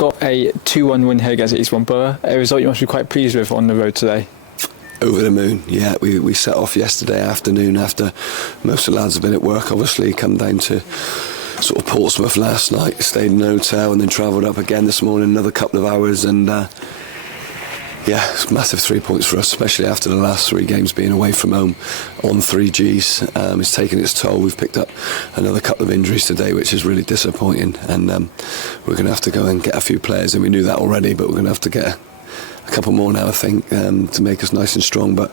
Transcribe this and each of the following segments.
Scott, a 2-1 win here against Eastbourne Borough, a result you must be quite pleased with on the road today. Over the moon, yeah. We set off yesterday afternoon after most of the lads have been at work, obviously, come down to sort of Portsmouth last night, stayed in a hotel and then travelled up again this morning, another couple of hours, and yeah, it's massive 3 points for us, especially after the last 3 games being away from home on 3Gs. It's taken its toll. We've picked up another couple of injuries today, which is really disappointing, and we're going to have to go and get a few players, and we knew that already, but we're going to have to get a couple more now, I think, to make us nice and strong. But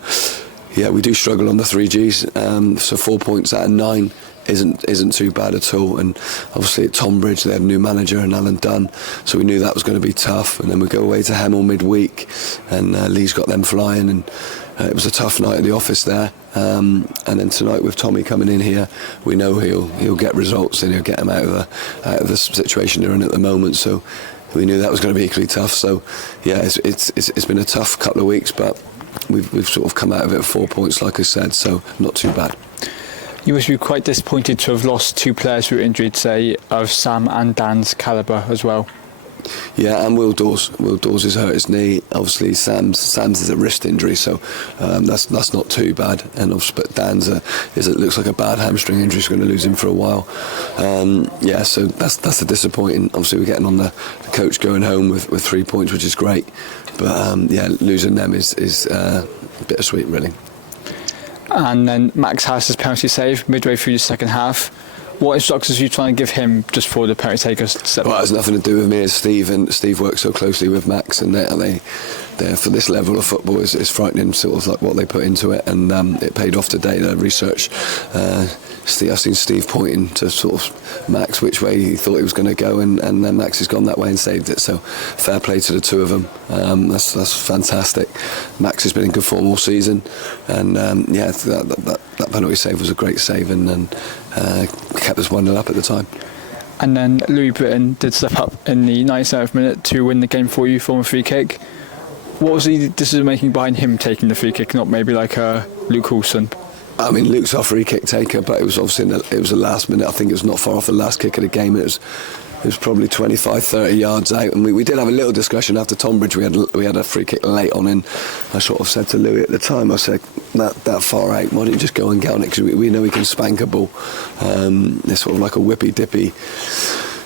yeah, we do struggle on the 3Gs, so 4 points out of 9 isn't too bad at all. And obviously at Tonbridge they had a new manager and Alan Dunn, so we knew that was going to be tough. And then we go away to Hemel midweek, and Lee's got them flying, and it was a tough night at the office there. And then tonight with Tommy coming in here, we know he'll get results and he'll get them out of the situation they're in at the moment. So we knew that was going to be equally tough. So yeah, it's been a tough couple of weeks, but we've sort of come out of it with 4 points, like I said, so not too bad. You must be quite disappointed to have lost 2 players who were injured, say, of Sam and Dan's calibre as well. Yeah, and Will Dawes. Will Dawes has hurt his knee. Obviously, Sam's is a wrist injury, so that's not too bad. And but Dan's it looks like a bad hamstring injury. He's going to lose him for a while. Yeah, so that's the disappointing. Obviously, we're getting on the coach going home with 3 points, which is great. But yeah, losing them is bittersweet, really. And then Max Harris's penalty save midway through the second half. What instructions are you trying to give him just for the penalty takers to step? Well, it has nothing to do with me. It's Steve, and Steve works so closely with Max, and they're for this level of football is frightening, sort of like what they put into it, and it paid off today. The research. I've seen Steve pointing to sort of Max which way he thought he was going to go, and then Max has gone that way and saved it. So fair play to the two of them. That's fantastic. Max has been in good form all season, and yeah, that penalty save was a great save, and kept us 1-0 up at the time. And then Louis Britton did step up in the 97th minute to win the game for you from a free kick. What was the decision making behind him taking the free kick, not maybe like Luke Coulson? I mean, Luke's our free kick taker, but it was obviously it was the last minute. I think it was not far off the last kick of the game. It was probably 25-30 yards out, and we did have a little discussion after Tonbridge. We had a free kick late on, and I sort of said to Louis at the time, I said, that far out, why don't you just go and get on it, because we know he can spank a ball. It's sort of like a whippy dippy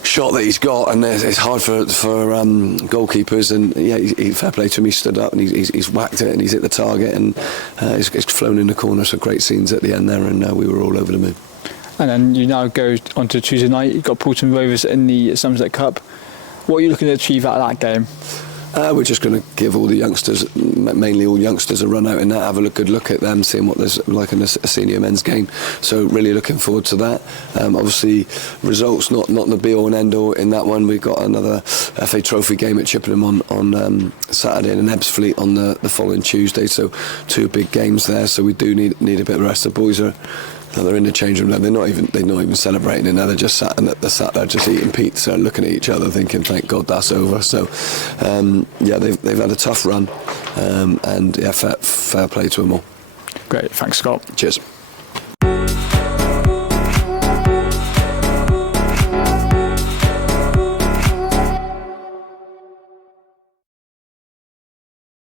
shot that he's got, and it's hard for goalkeepers. And yeah, fair play to him. He stood up and he's whacked it, and he's hit the target, and it's flown in the corner. So great scenes at the end there, and we were all over the moon. And then you now go on to Tuesday night. You've got Poulton Rovers in the Somerset Cup. What are you looking to achieve out of that game? We're just going to give all the youngsters, mainly all youngsters, a run out in that, have a good look at them, seeing what there's like in a senior men's game. So really looking forward to that. Obviously, results not the be-all and end-all in that one. We've got another FA Trophy game at Chippenham on Saturday, and an Ebbsfleet on the following Tuesday. So 2 big games there. So we do need a bit of rest. The boys are. They're in the change room now. They're not even celebrating it now. They're just sat there just eating pizza, looking at each other, thinking, "Thank God that's over." So, yeah, they've had a tough run, and yeah, fair play to them all. Great, thanks, Scott. Cheers.